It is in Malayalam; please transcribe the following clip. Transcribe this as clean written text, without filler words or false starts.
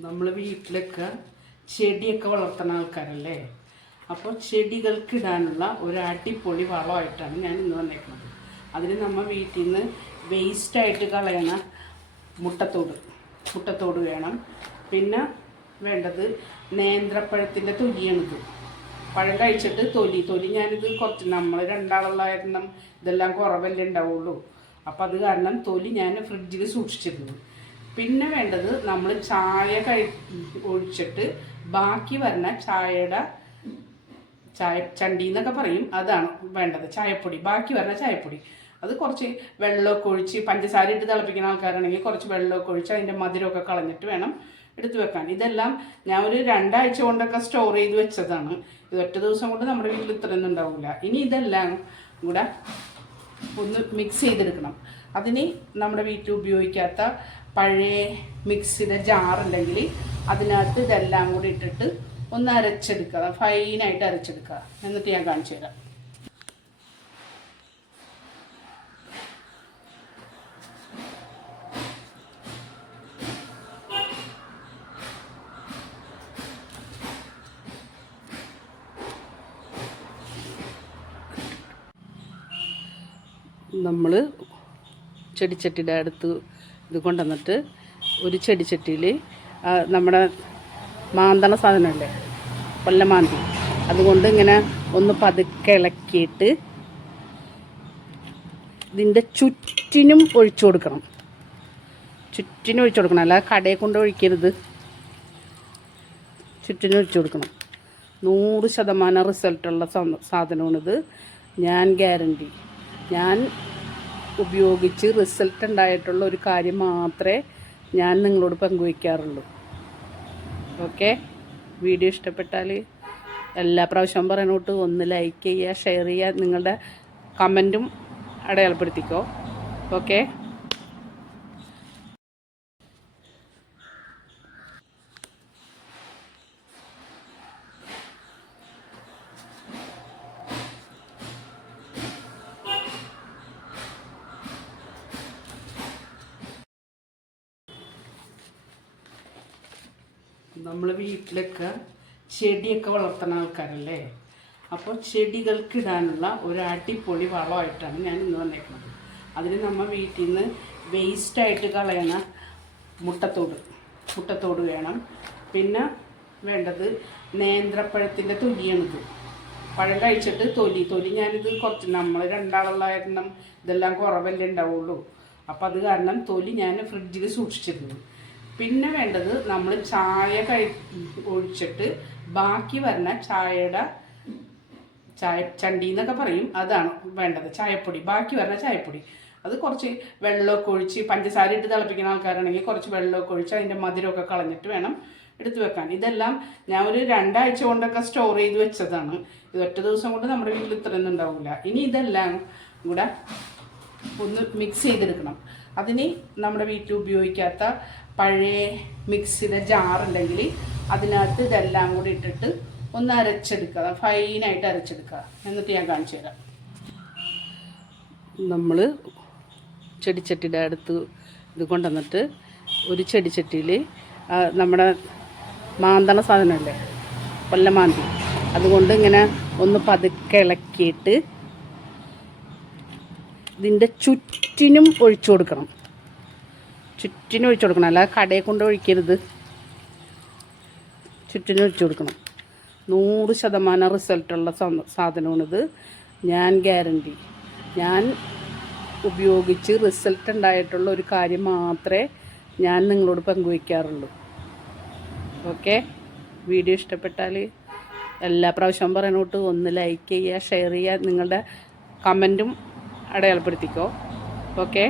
നമ്മൾ വീട്ടിലൊക്കെ ചെടിയൊക്കെ വളർത്തുന്ന ആൾക്കാരല്ലേ. അപ്പോൾ ചെടികൾക്കിടാനുള്ള ഒരു അടിപൊളി വളമായിട്ടാണ് ഞാൻ ഇന്ന് വന്നേക്കുന്നത്. അതിന് നമ്മൾ വീട്ടിൽ നിന്ന് വേസ്റ്റായിട്ട് കളയണ മുട്ടത്തോട് വേണം. പിന്നെ വേണ്ടത് നേന്ത്രപ്പഴത്തിൻ്റെ തൊലിയാണിത്. പഴം കഴിച്ചിട്ട് തൊലി ഞാനിത് കുറച്ച് നമ്മൾ രണ്ടാളുള്ള കാരണം ഇതെല്ലാം കുറവല്ലേ ഉണ്ടാവുള്ളൂ. അപ്പോൾ അത് കാരണം തൊലി ഞാൻ ഫ്രിഡ്ജിൽ സൂക്ഷിച്ചിരുന്നു. പിന്നെ വേണ്ടത് നമ്മൾ ചായ ഒഴിച്ചിട്ട് ബാക്കി വരുന്ന ചായ ചണ്ടി എന്നൊക്കെ പറയും, അതാണ് വേണ്ടത്. ചായപ്പൊടി, ബാക്കി വരുന്ന ചായപ്പൊടി അത് കുറച്ച് വെള്ളമൊക്കെ ഒഴിച്ച്, പഞ്ചസാര ഇട്ട് തിളപ്പിക്കുന്ന ആൾക്കാരാണെങ്കിൽ കുറച്ച് വെള്ളമൊക്കെ ഒഴിച്ച് അതിൻ്റെ മധുരമൊക്കെ കളഞ്ഞിട്ട് വേണം എടുത്തു വെക്കാൻ. ഇതെല്ലാം ഞാൻ ഒരു 2 ആഴ്ച കൊണ്ടൊക്കെ സ്റ്റോർ ചെയ്ത് വെച്ചതാണ്. ഇത് ഒറ്റ ദിവസം കൊണ്ട് നമ്മുടെ വീട്ടിൽ ഇത്രയൊന്നും ഉണ്ടാവില്ല. ഇനി ഇതെല്ലാം കൂടെ ഒന്ന് മിക്സ് ചെയ്തെടുക്കണം. അതിന് നമ്മുടെ വീട്ടിൽ ഉപയോഗിക്കാത്ത പഴയ മിക്സിയുടെ ജാറുണ്ടെങ്കിൽ അതിനകത്ത് ഇതെല്ലാം കൂടി ഇട്ടിട്ട് ഒന്ന് അരച്ചെടുക്കുക, ഫൈനായിട്ട് അരച്ചെടുക്കുക. എന്നിട്ട് ഞാൻ കാണിച്ചു തരാം. നമ്മൾ ചെടിച്ചട്ടിയുടെ അടുത്ത് ഇത് കൊണ്ടുവന്നിട്ട് ഒരു ചെടിച്ചട്ടിയിൽ നമ്മുടെ മാന്തണ സാധനമല്ലേ, കൊല്ലമാന്തി, അതുകൊണ്ട് ഇങ്ങനെ ഒന്ന് പതുക്കെ ഇളക്കിയിട്ട് ഇതിൻ്റെ ചുറ്റിനും ഒഴിച്ചു കൊടുക്കണം. അല്ല കടയിൽ കൊണ്ട് ഒഴിക്കരുത്, ചുറ്റിനും ഒഴിച്ചു കൊടുക്കണം. 100% റിസൾട്ടുള്ള സാധനമാണിത്. ഞാൻ ഗ്യാരണ്ടി, ഞാൻ ഉപയോഗിച്ച് റിസൾട്ട് ഉണ്ടായിട്ടുള്ള ഒരു കാര്യം മാത്രമേ ഞാൻ നിങ്ങളോട് പങ്കുവയ്ക്കാറുള്ളൂ. ഓക്കെ, വീഡിയോ ഇഷ്ടപ്പെട്ടാൽ എല്ലാ പ്രാവശ്യവും പറയാനോട്ട് ഒന്ന് ലൈക്ക് ചെയ്യുക, ഷെയർ ചെയ്യുക, നിങ്ങളുടെ കമൻറ്റും അടയാളപ്പെടുത്തിക്കോ. ഓക്കെ, നമ്മൾ വീട്ടിലൊക്കെ ചെടിയൊക്കെ വളർത്തുന്ന ആൾക്കാരല്ലേ. അപ്പോൾ ചെടികൾക്കിടാനുള്ള ഒരു അടിപൊളി വളമായിട്ടാണ് ഞാൻ ഇന്ന് വന്നേക്കുന്നത്. അതിന് നമ്മൾ വീട്ടിൽ നിന്ന് വേസ്റ്റായിട്ട് കളയണ മുട്ടത്തോട് വേണം. പിന്നെ വേണ്ടത് നേന്ത്രപ്പഴത്തിൻ്റെ തൊലിയാണിത്. പഴം കഴിച്ചിട്ട് തൊലി ഞാനിത് കുറച്ച് നമ്മൾ രണ്ടാളുള്ള കാരണം ഇതെല്ലാം കുറവല്ലേ ഉണ്ടാവുള്ളൂ. അപ്പോൾ അത് കാരണം തൊലി ഞാൻ ഫ്രിഡ്ജിൽ സൂക്ഷിച്ചിരുന്നു. പിന്നെ വേണ്ടത് നമ്മൾ ചായ ഒഴിച്ചിട്ട് ബാക്കി വരുന്ന ചായ ചണ്ടി എന്നൊക്കെ പറയും, അതാണ് വേണ്ടത്. ചായപ്പൊടി, ബാക്കി വരുന്ന ചായപ്പൊടി അത് കുറച്ച് വെള്ളമൊക്കെ ഒഴിച്ച്, പഞ്ചസാര ഇട്ട് തിളപ്പിക്കുന്ന ആൾക്കാരാണെങ്കിൽ കുറച്ച് വെള്ളമൊക്കെ ഒഴിച്ച് അതിൻ്റെ മധുരമൊക്കെ കളഞ്ഞിട്ട് വേണം എടുത്തു വെക്കാൻ. ഇതെല്ലാം ഞാൻ ഒരു 2 ആഴ്ച കൊണ്ടൊക്കെ സ്റ്റോർ ചെയ്ത് വെച്ചതാണ്. ഇത് ഒറ്റ ദിവസം കൊണ്ട് നമ്മുടെ വീട്ടിൽ ഇത്രയൊന്നും ഉണ്ടാവില്ല. ഇനി ഇതെല്ലാം കൂടെ ഒന്ന് മിക്സ് ചെയ്തെടുക്കണം. അതിന് നമ്മുടെ വീട്ടിൽ ഉപയോഗിക്കാത്ത പഴയ മിക്സിയുടെ ജാറുണ്ടെങ്കിൽ അതിനകത്ത് ഇതെല്ലാം കൂടി ഇട്ടിട്ട് ഒന്ന് അരച്ചെടുക്കുക, ഫൈനായിട്ട് അരച്ചെടുക്കുക. എന്നിട്ട് ഞാൻ കാണിച്ചു തരാം. നമ്മൾ ചെടിച്ചട്ടിയുടെ അടുത്ത് ഇത് കൊണ്ടുവന്നിട്ട് ഒരു ചെടിച്ചട്ടിയിൽ നമ്മുടെ മാന്തണ സാധനമല്ലേ, കൊല്ലമാന്തി, അതുകൊണ്ട് ഇങ്ങനെ ഒന്ന് പതുക്കെ ഇളക്കിയിട്ട് ഇതിൻ്റെ ചുറ്റിനും ഒഴിച്ചു കൊടുക്കണം. അല്ല കടയിൽ കൊണ്ട് ഒഴിക്കരുത്, ചുറ്റിനും ഒഴിച്ചു കൊടുക്കണം. 100% റിസൾട്ടുള്ള സാധനമാണിത്. ഞാൻ ഗ്യാരണ്ടി, ഞാൻ ഉപയോഗിച്ച് റിസൾട്ട് ഉണ്ടായിട്ടുള്ള ഒരു കാര്യം മാത്രമേ ഞാൻ നിങ്ങളോട് പങ്കുവയ്ക്കാറുള്ളൂ. ഓക്കെ, വീഡിയോ ഇഷ്ടപ്പെട്ടാൽ എല്ലാ പ്രാവശ്യവും പറയാനോട്ട് ഒന്ന് ലൈക്ക് ചെയ്യുക, ഷെയർ ചെയ്യുക, നിങ്ങളുടെ കമൻറ്റും അടയാളപ്പെടുത്തിക്കോ. ഓക്കെ.